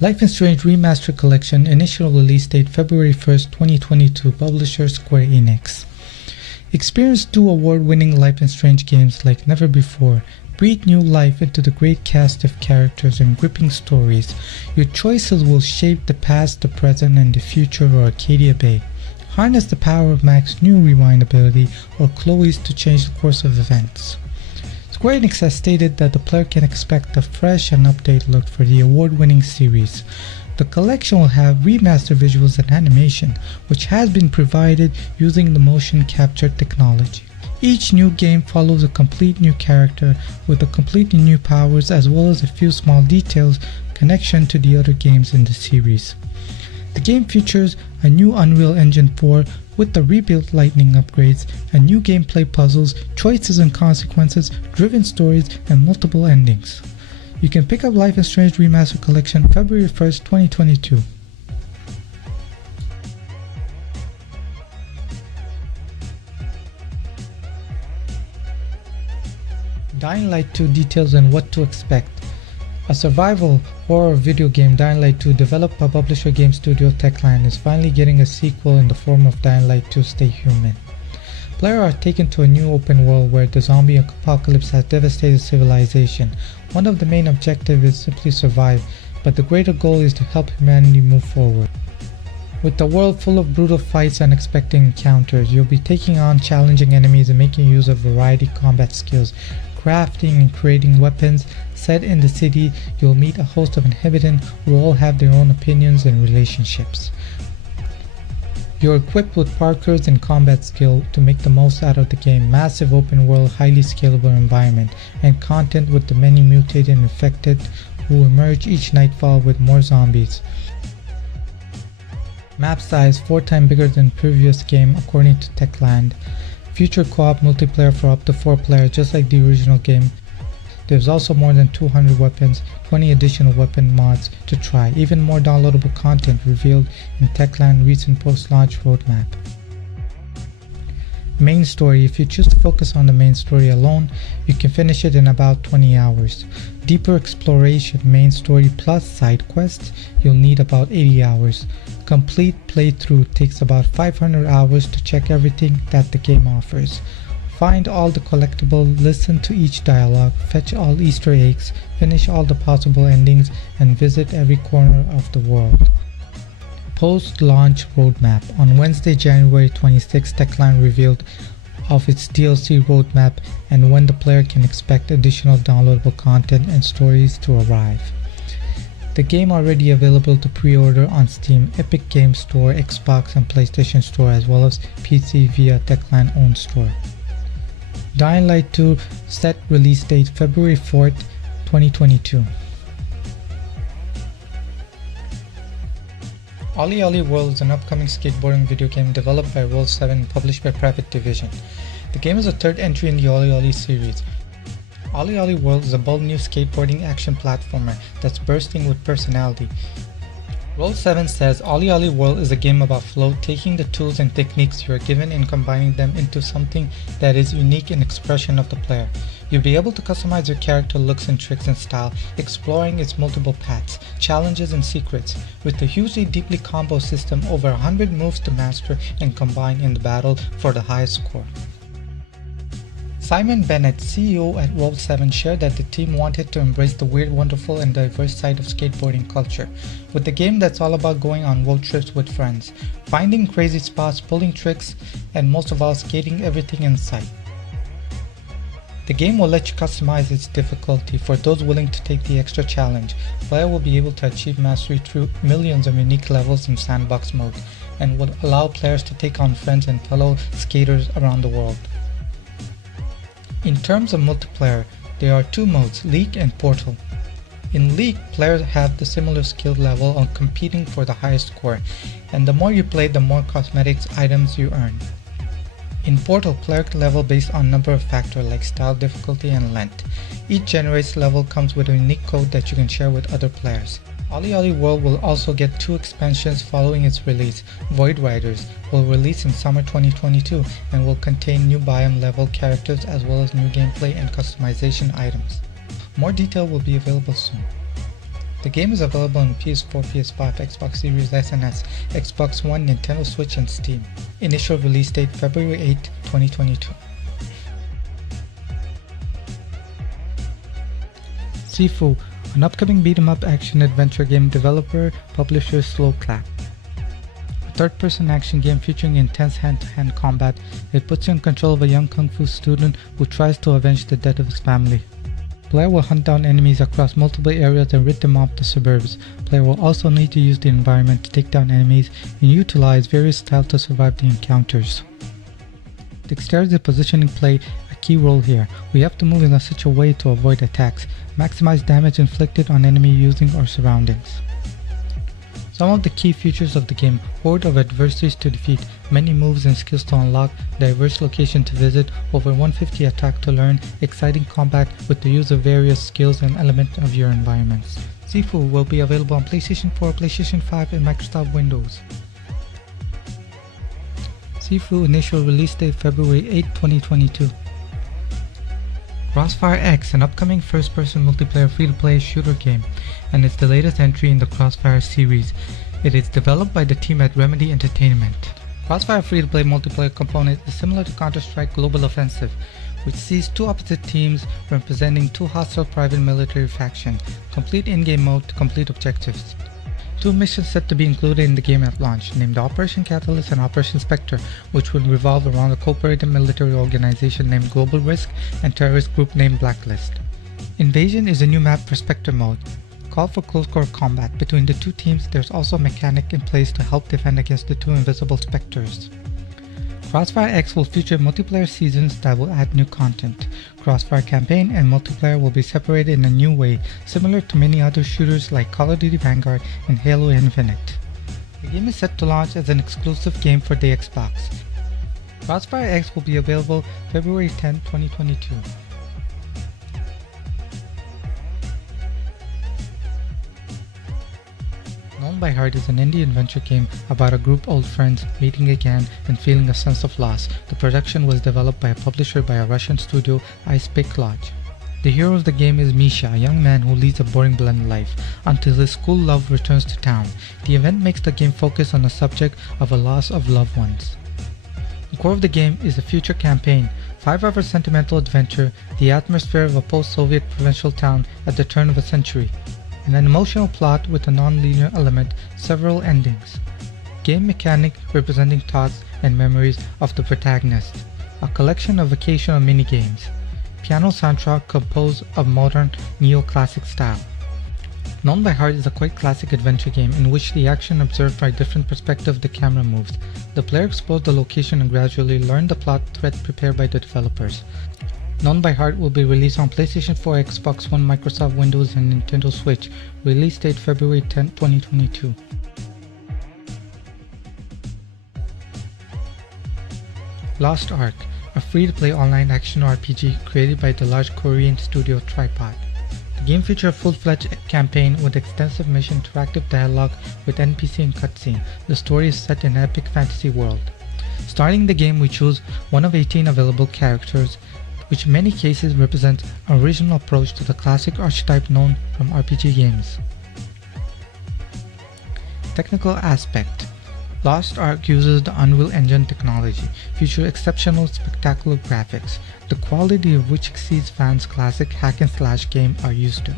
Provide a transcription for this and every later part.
Life is Strange Remastered Collection, initial release date February 1st, 2022, publisher Square Enix. Experience two award-winning Life is Strange games like never before. Breathe new life into the great cast of characters and gripping stories. Your choices will shape the past, the present, and the future of Arcadia Bay. Harness the power of Mac's new rewind ability or Chloe's to change the course of events. Square Enix has stated that the player can expect a fresh and updated look for the award-winning series. The collection will have remastered visuals and animation, which has been provided using the motion capture technology. Each new game follows a complete new character with a completely new powers as well as a few small details connection to the other games in the series. The game features a new Unreal Engine 4 with the rebuilt Lightning upgrades, and new gameplay puzzles, choices and consequences, driven stories, and multiple endings. You can pick up Life is Strange Remastered Collection February 1st, 2022. Dying Light 2 details on what to expect. A survival horror video game, Dying Light 2, developed by publisher game studio Techland, is finally getting a sequel in the form of Dying Light 2 Stay Human. Players are taken to a new open world where the zombie apocalypse has devastated civilization. One of the main objectives is simply survive, but the greater goal is to help humanity move forward. With the world full of brutal fights and unexpected encounters, you'll be taking on challenging enemies and making use of variety combat skills, crafting and creating weapons. Set in the city, you'll meet a host of inhabitants who all have their own opinions and relationships. You're equipped with parkours and combat skill to make the most out of the game, massive open world, highly scalable environment, and content with the many mutated and infected who emerge each nightfall with more zombies. Map size 4 times bigger than previous game according to Techland. Future co-op multiplayer for up to 4 players just like the original game. There's also more than 200 weapons, 20 additional weapon mods to try, even more downloadable content revealed in Techland's recent post-launch roadmap. Main story. If you choose to focus on the main story alone, you can finish it in about 20 hours. Deeper exploration, main story plus side quests, you'll need about 80 hours. Complete playthrough takes about 500 hours to check everything that the game offers. Find all the collectibles, listen to each dialogue, fetch all Easter eggs, finish all the possible endings, and visit every corner of the world. Post-launch roadmap. On Wednesday, January 26, Techland revealed of its DLC roadmap and when the player can expect additional downloadable content and stories to arrive. The game already available to pre-order on Steam, Epic Games Store, Xbox and PlayStation Store, as well as PC via Techland owned store. Dying Light 2 set release date February 4th, 2022. OlliOlli World is an upcoming skateboarding video game developed by Roll7 and published by Private Division. The game is the third entry in the OlliOlli series. OlliOlli World is a bold new skateboarding action platformer that's bursting with personality. Roll7 says OlliOlli World is a game about flow, taking the tools and techniques you are given and combining them into something that is unique in expression of the player. You'll be able to customize your character looks and tricks and style, exploring its multiple paths, challenges and secrets. With a hugely deeply combo system, over 100 moves to master and combine in the battle for the highest score. Simon Bennett, CEO at Roll7, shared that the team wanted to embrace the weird, wonderful, and diverse side of skateboarding culture, with a game that's all about going on road trips with friends, finding crazy spots, pulling tricks, and most of all, skating everything in sight. The game will let you customize its difficulty for those willing to take the extra challenge. Player will be able to achieve mastery through millions of unique levels in sandbox mode, and will allow players to take on friends and fellow skaters around the world. In terms of multiplayer, there are two modes, League and Portal. In League, players have the similar skill level on competing for the highest score, and the more you play, the more cosmetics items you earn. In Portal, player level based on number of factors like style, difficulty, and length. Each generates level comes with a unique code that you can share with other players. OlliOlli World will also get 2 expansions following its release. Void Riders will release in summer 2022 and will contain new biome level characters as well as new gameplay and customization items. More detail will be available soon. The game is available on PS4, PS5, Xbox Series S and X, Xbox One, Nintendo Switch, and Steam. Initial release date February 8, 2022. Sifu, an upcoming beat-em-up action-adventure game developer, publisher Slowclap. A third-person action game featuring intense hand-to-hand combat, it puts you in control of a young kung fu student who tries to avenge the death of his family. Player will hunt down enemies across multiple areas and rid them off the suburbs. Player will also need to use the environment to take down enemies and utilize various styles to survive the encounters. Dexterity positioning play a key role here. We have to move in such a way to avoid attacks, maximize damage inflicted on enemy using our surroundings. Some of the key features of the game: horde of adversaries to defeat, many moves and skills to unlock, diverse location to visit, over 150 attack to learn, exciting combat with the use of various skills and elements of your environments. Sifu will be available on PlayStation 4, PlayStation 5 and Microsoft Windows. Sifu initial release date February 8, 2022. Crossfire X, an upcoming first-person multiplayer free-to-play shooter game, and it's the latest entry in the Crossfire series. It is developed by the team at Remedy Entertainment. Crossfire free-to-play multiplayer component is similar to Counter-Strike Global Offensive, which sees two opposite teams representing two hostile private military factions. Complete in-game mode to complete objectives. Two missions set to be included in the game at launch, named Operation Catalyst and Operation Spectre, which will revolve around a cooperative military organization named Global Risk and terrorist group named Blacklist. Invasion is a new map for Spectre mode. Call for close quarter combat between the two teams. There's also a mechanic in place to help defend against the two invisible Spectres. Crossfire X will feature multiplayer seasons that will add new content. Crossfire Campaign and multiplayer will be separated in a new way, similar to many other shooters like Call of Duty Vanguard and Halo Infinite. The game is set to launch as an exclusive game for the Xbox. Crossfire X will be available February 10, 2022. Known by Heart is an indie adventure game about a group of old friends meeting again and feeling a sense of loss. The production was developed by a publisher by a Russian studio, Ice Pick Lodge. The hero of the game is Misha, a young man who leads a boring blended life, until his school love returns to town. The event makes the game focus on the subject of a loss of loved ones. The core of the game is a future campaign, 5-hour sentimental adventure, the atmosphere of a post-Soviet provincial town at the turn of a century, and an emotional plot with a non-linear element, several endings. Game mechanic representing thoughts and memories of the protagonist. A collection of occasional mini-games. Piano soundtrack composed of modern neoclassic style. Known by Heart is a quite classic adventure game in which the action observed from a different perspective the camera moves. The player explores the location and gradually learns the plot thread prepared by the developers. Known by Heart will be released on PlayStation 4, Xbox One, Microsoft Windows, and Nintendo Switch. Release date February 10, 2022. Lost Ark, a free-to-play online action RPG created by the large Korean studio Tripod. The game features a full-fledged campaign with extensive mission, interactive dialogue with NPC and cutscene. The story is set in an epic fantasy world. Starting the game, we choose one of 18 available characters, which in many cases represents an original approach to the classic archetype known from RPG games. Technical aspect. Lost Ark uses the Unreal Engine technology, features exceptional spectacular graphics, the quality of which exceeds fans' classic hack-and-slash game are used to.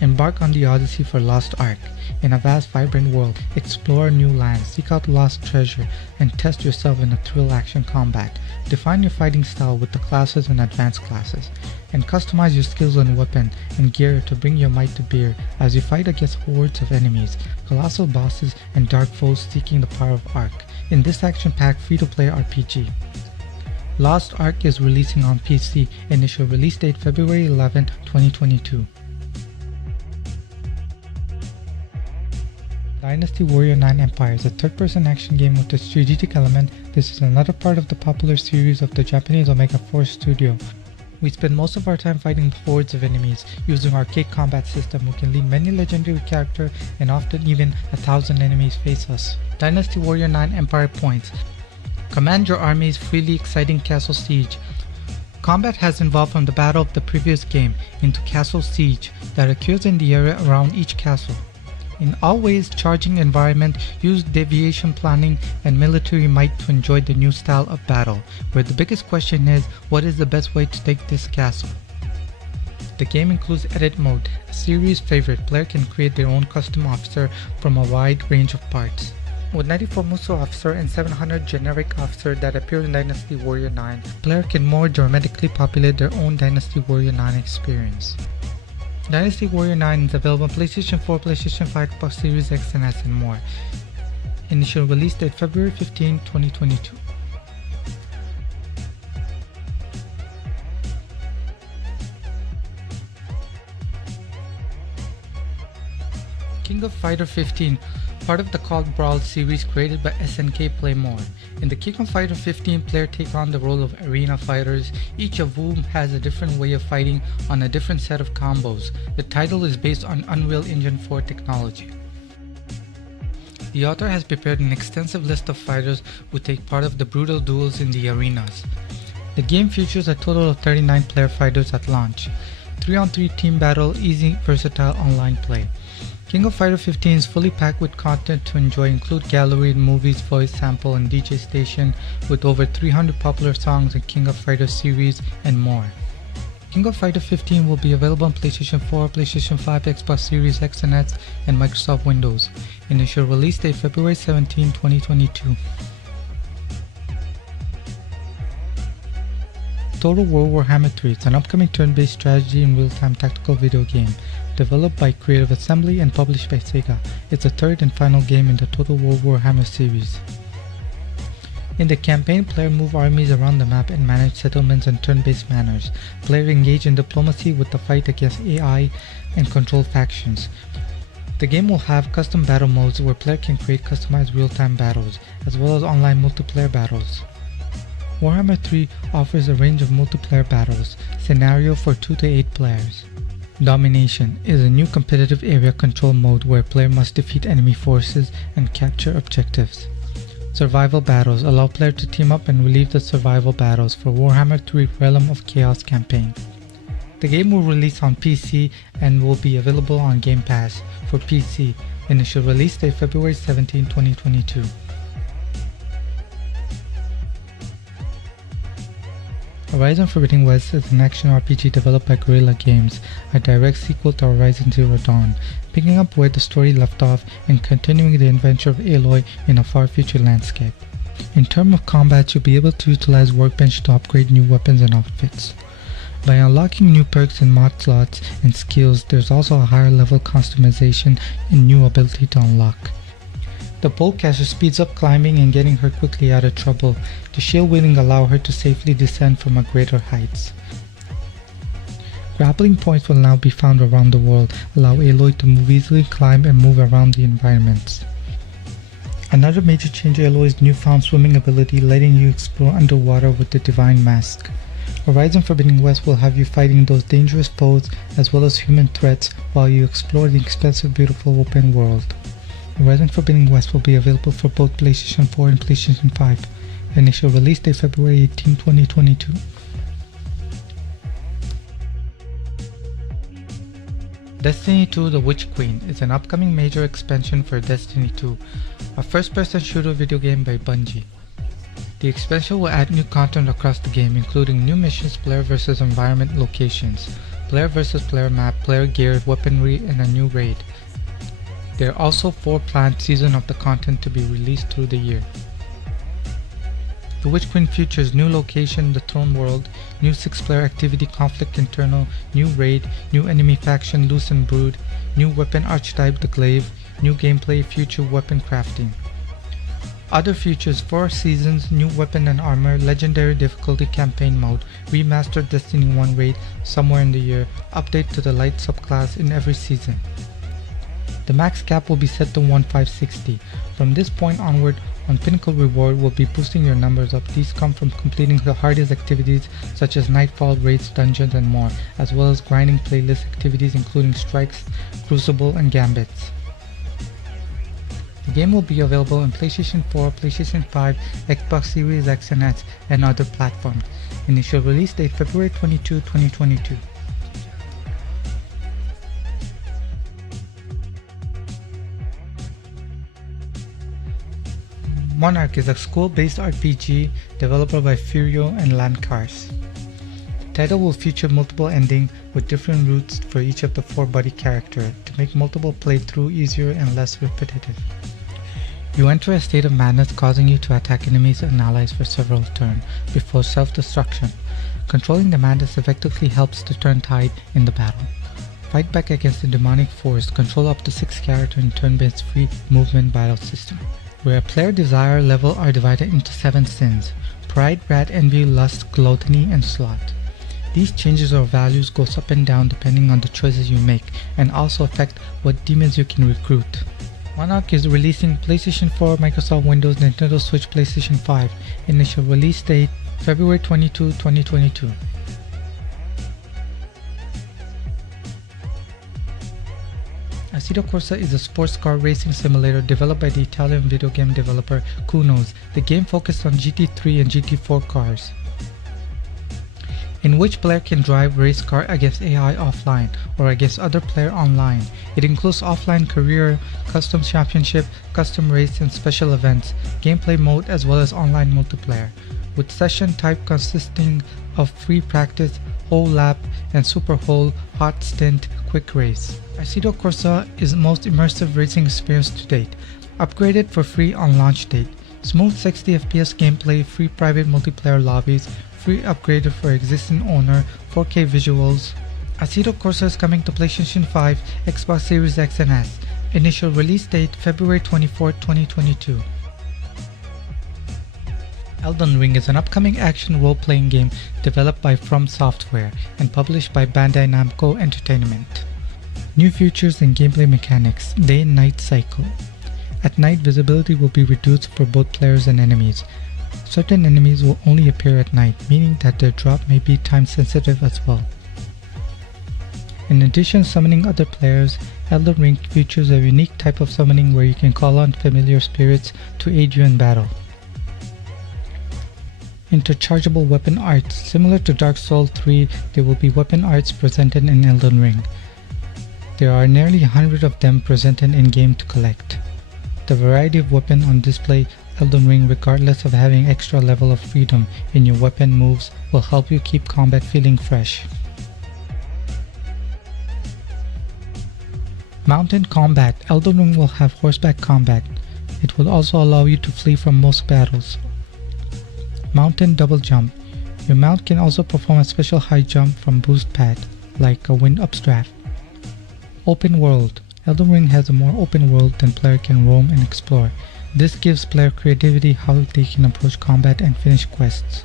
Embark on the odyssey for Lost Ark. In a vast, vibrant world, explore new lands, seek out lost treasure, and test yourself in a thrill-action combat. Define your fighting style with the classes and advanced classes, and customize your skills and weapon and gear to bring your might to bear as you fight against hordes of enemies, colossal bosses, and dark foes seeking the power of Ark in this action-packed free-to-play RPG. Lost Ark is releasing on PC, initial release date February 11, 2022. Dynasty Warrior 9 Empire is a third-person action game with a strategic element. This is another part of the popular series of the Japanese Omega Force studio. We spend most of our time fighting hordes of enemies using arcade combat system who can lead many legendary characters and often even 1,000 enemies face us. Dynasty Warrior 9 Empire points. Command your armies freely, exciting castle siege. Combat has evolved from the battle of the previous game into Castle Siege that occurs in the area around each castle. In always charging environment, use deviation planning and military might to enjoy the new style of battle, where the biggest question is, what is the best way to take this castle? The game includes edit mode, a series favorite. Player can create their own custom officer from a wide range of parts. With 94 Musu officer and 700 generic officer that appear in Dynasty Warrior 9, player can more dramatically populate their own Dynasty Warrior 9 experience. Dynasty Warrior 9 is available on PlayStation 4, PlayStation 5, Xbox Series X and S and more. Initial release date February 15, 2022. King of Fighter 15, part of the COD Brawl series created by SNK Play More. In the King of Fighter 15, players take on the role of arena fighters, each of whom has a different way of fighting on a different set of combos. The title is based on Unreal Engine 4 technology. The author has prepared an extensive list of fighters who take part of the brutal duels in the arenas. The game features a total of 39 player fighters at launch, 3-on-3 team battle, easy versatile online play. King of Fighter 15 is fully packed with content to enjoy, include gallery, movies, voice sample, and DJ station with over 300 popular songs in King of Fighter series and more. King of Fighter 15 will be available on PlayStation 4, PlayStation 5, Xbox Series X and S, and Microsoft Windows. Initial release date February 17, 2022. Total War Warhammer 3 is an upcoming turn-based strategy and real-time tactical video game. Developed by Creative Assembly and published by Sega, it's the third and final game in the Total War Warhammer series. In the campaign, players move armies around the map and manage settlements in turn-based manners. Players engage in diplomacy with the fight against AI and control factions. The game will have custom battle modes where players can create customized real-time battles, as well as online multiplayer battles. Warhammer 3 offers a range of multiplayer battles, scenario for 2 to 8 players. Domination is a new competitive area control mode where player must defeat enemy forces and capture objectives. Survival battles allow players to team up and relieve the survival battles for Warhammer 3 Realm of Chaos campaign. The game will release on PC and will be available on Game Pass for PC. Initial release date February 17, 2022. Horizon Forbidden West is an action RPG developed by Guerrilla Games, a direct sequel to Horizon Zero Dawn, picking up where the story left off and continuing the adventure of Aloy in a far future landscape. In terms of combat, you'll be able to utilize Workbench to upgrade new weapons and outfits. By unlocking new perks and mod slots and skills, there's also a higher level customization and new ability to unlock. The Bowcaster speeds up climbing and getting her quickly out of trouble. The shield wielding allow her to safely descend from a greater heights. Grappling points will now be found around the world, allow Aloy to move easily, climb and move around the environments. Another major change is Aloy's newfound swimming ability, letting you explore underwater with the Divine Mask. Horizon Forbidden West will have you fighting those dangerous foes as well as human threats while you explore the expansive, beautiful open world. Horizon Forbidden West will be available for both PlayStation 4 and PlayStation 5. Initial release date February 18, 2022. Destiny 2 The Witch Queen is an upcoming major expansion for Destiny 2, a first-person shooter video game by Bungie. The expansion will add new content across the game, including new missions, player versus environment locations, player versus player map, player gear, weaponry, and a new raid. There are also 4 planned seasons of the content to be released through the year. The Witch Queen features new location, the Throne World, new 6-player activity Conflict Internal, new raid, new enemy faction Loose and Brood, new weapon archetype the Glaive, new gameplay, future weapon crafting. Other features: 4 seasons, new weapon and armor, legendary difficulty campaign mode, remastered Destiny 1 raid somewhere in the year, update to the light subclass in every season. The max cap will be set to 1560. From this point onward, on Pinnacle Reward will be boosting your numbers up. These come from completing the hardest activities such as Nightfall, raids, dungeons, and more, as well as grinding playlist activities including strikes, crucible, and gambits. The game will be available on PlayStation 4, PlayStation 5, Xbox Series X and S, and other platforms. Initial release date February 22, 2022. Monarch is a school-based RPG developed by Furio and Landcars. The title will feature multiple endings with different routes for each of the 4 buddy characters to make multiple playthrough easier and less repetitive. You enter a state of madness, causing you to attack enemies and allies for several turns before self-destruction. Controlling the madness effectively helps to turn tide in the battle. Fight back against the demonic force, control up to 6 characters in turn-based free movement battle system, where player desire level are divided into 7 sins: pride, wrath, envy, lust, gluttony, and sloth. These changes or values goes up and down depending on the choices you make, and also affect what demons you can recruit. Monarch is releasing PlayStation 4, Microsoft Windows, Nintendo Switch, PlayStation 5. Initial release date February 22, 2022. Assetto Corsa is a sports car racing simulator developed by the Italian video game developer Cunoz. The game focused on GT3 and GT4 cars, in which player can drive race car against AI offline or against other player online. It includes offline career, custom championship, custom race, and special events, gameplay mode, as well as online multiplayer, with session type consisting of free practice, whole lap, and super whole, hot stint, quick race. Assetto Corsa is the most immersive racing experience to date, upgraded for free on launch date. Smooth 60 FPS gameplay, free private multiplayer lobbies, free upgraded for existing owner, 4K visuals. Assetto Corsa is coming to PlayStation 5, Xbox Series X and S. Initial release date February 24, 2022. Elden Ring is an upcoming action role-playing game developed by From Software and published by Bandai Namco Entertainment. New features and gameplay mechanics: day and night cycle. At night, visibility will be reduced for both players and enemies. Certain enemies will only appear at night, meaning that their drop may be time sensitive as well. In addition to summoning other players, Elden Ring features a unique type of summoning where you can call on familiar spirits to aid you in battle. Interchangeable weapon arts. Similar to Dark Souls 3, there will be weapon arts presented in Elden Ring. There are nearly 100 of them presented in-game to collect. The variety of weapons on display Elden Ring, regardless of having extra level of freedom in your weapon moves, will help you keep combat feeling fresh. Mountain combat. Elden Ring will have horseback combat. It will also allow you to flee from most battles. Mountain double jump. Your mount can also perform a special high jump from boost pad, like a wind updraft. Open world. Elden Ring has a more open world than player can roam and explore. This gives player creativity how they can approach combat and finish quests.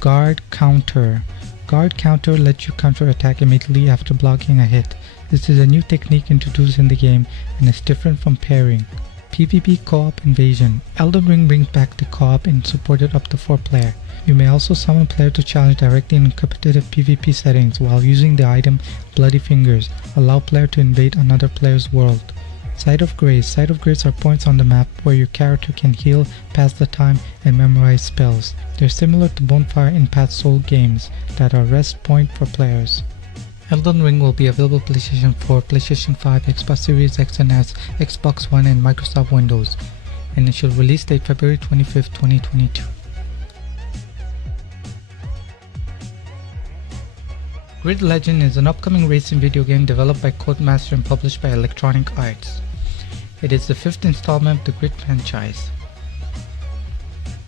Guard counter. Guard counter lets you counter attack immediately after blocking a hit. This is a new technique introduced in the game and is different from parrying. PvP co-op invasion. Elden Ring brings back the co-op and supported up to 4 player. You may also summon player to challenge directly in competitive PvP settings while using the item Bloody Fingers. Allow player to invade another player's world. Site of Grace. Site of Grace are points on the map where your character can heal, pass the time, and memorize spells. They're similar to Bonfire in past Soul games that are rest point for players. Elden Ring will be available PlayStation 4, PlayStation 5, Xbox Series X and S, Xbox One, and Microsoft Windows. Initial release date February 25, 2022. Grid Legend is an upcoming racing video game developed by Codemaster and published by Electronic Arts. It is the 5th installment of the Grid franchise.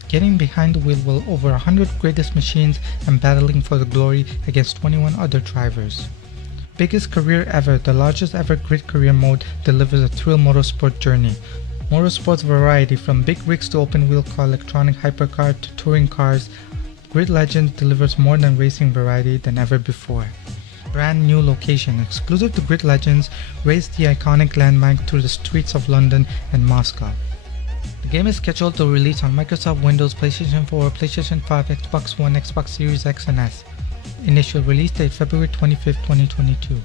Getting behind the wheel will over 100 greatest machines and battling for the glory against 21 other drivers. Biggest career ever, the largest ever Grid career mode delivers a thrill motorsport journey. Motorsports variety from big rigs to open wheel car, electronic hypercar to touring cars. Grid Legends delivers more than racing variety than ever before. Brand new location. Exclusive to Grid Legends, race the iconic landmark through the streets of London and Moscow. The game is scheduled to release on Microsoft Windows, PlayStation 4, PlayStation 5, Xbox One, Xbox Series X and S. Initial release date February 25, 2022.